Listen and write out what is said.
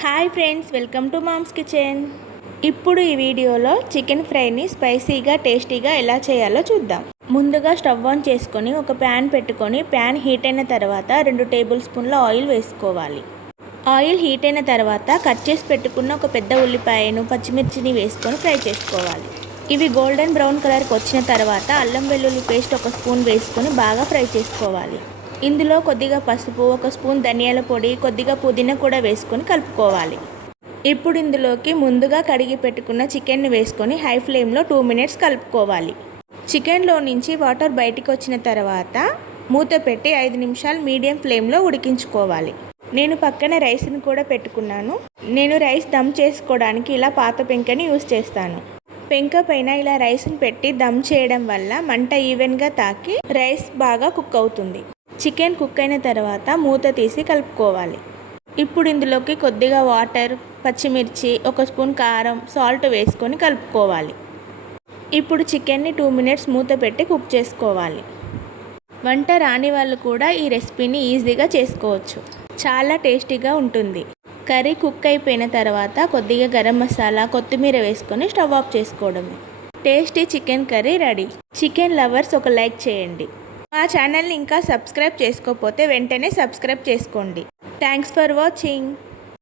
Hi friends, welcome to mom's kitchen. ఇప్పుడు ఈ వీడియోలో చికెన్ ఫ్రైని స్పైసీగా టేస్టీగా ఎలా చేయాలో చూద్దాం. ముందుగా స్టవ్ ఆన్ చేసుకొని ఒక ప్యాన్ పెట్టుకొని ప్యాన్ హీట్ అయిన తర్వాత 2 టేబుల్ స్పూన్ల ఆయిల్ వేసుకోవాలి. ఆయిల్ హీట్ అయిన తర్వాత కట్ చేసి పెట్టుకున్న ఒక పెద్ద ఉల్లిపాయను పచ్చిమిర్చిని వేసుకొని ఫ్రై చేసుకోవాలి. ఇవి గోల్డెన్ బ్రౌన్ కలర్కి వచ్చిన తర్వాత అల్లం వెల్లుల్లి పేస్ట్ 1 స్పూన్ వేసుకొని బాగా ఫ్రై చేసుకోవాలి. ఇందులో కొద్దిగా పసుపు, 1 స్పూన్ ధనియాల పొడి, కొద్దిగా పుదీనా కూడా వేసుకొని కలుపుకోవాలి. ఇప్పుడు ఇందులోకి ముందుగా కడిగి పెట్టుకున్న చికెన్ని వేసుకొని హై ఫ్లేమ్లో 2 మినిట్స్ కలుపుకోవాలి. చికెన్లో నుంచి వాటర్ బయటికి వచ్చిన తర్వాత మూత పెట్టి 5 నిమిషాలు మీడియం ఫ్లేమ్లో ఉడికించుకోవాలి. నేను పక్కన రైస్ని కూడా పెట్టుకున్నాను. నేను రైస్ దమ్ చేసుకోవడానికి ఇలా పాత పెంకని యూస్ చేస్తాను. పెంక పైన ఇలా రైస్ని పెట్టి దమ్ చేయడం వల్ల మంట ఈవెన్గా తాకి రైస్ బాగా కుక్ అవుతుంది. చికెన్ కుక్ అయిన తర్వాత మూత తీసి కలుపుకోవాలి. ఇప్పుడు ఇందులోకి కొద్దిగా వాటర్, పచ్చిమిర్చి, 1 స్పూన్ కారం, సాల్ట్ వేసుకొని కలుపుకోవాలి. ఇప్పుడు చికెన్ని 2 మినిట్స్ మూత పెట్టి కుక్ చేసుకోవాలి. వంట రాని వాళ్ళు కూడా ఈ రెసిపీని ఈజీగా చేసుకోవచ్చు. చాలా టేస్టీగా ఉంటుంది. కర్రీ కుక్ అయిపోయిన తర్వాత కొద్దిగా గరం మసాలా, కొత్తిమీర వేసుకొని స్టవ్ ఆఫ్ చేసుకోవడమే. Tasty chicken curry ready. Chicken lovers ఒక లైక్ చేయండి. మా ఛానల్ని ఇంకా సబ్స్క్రైబ్ చేసుకోకపోతే వెంటనే సబ్స్క్రైబ్ చేసుకోండి. Thanks for watching.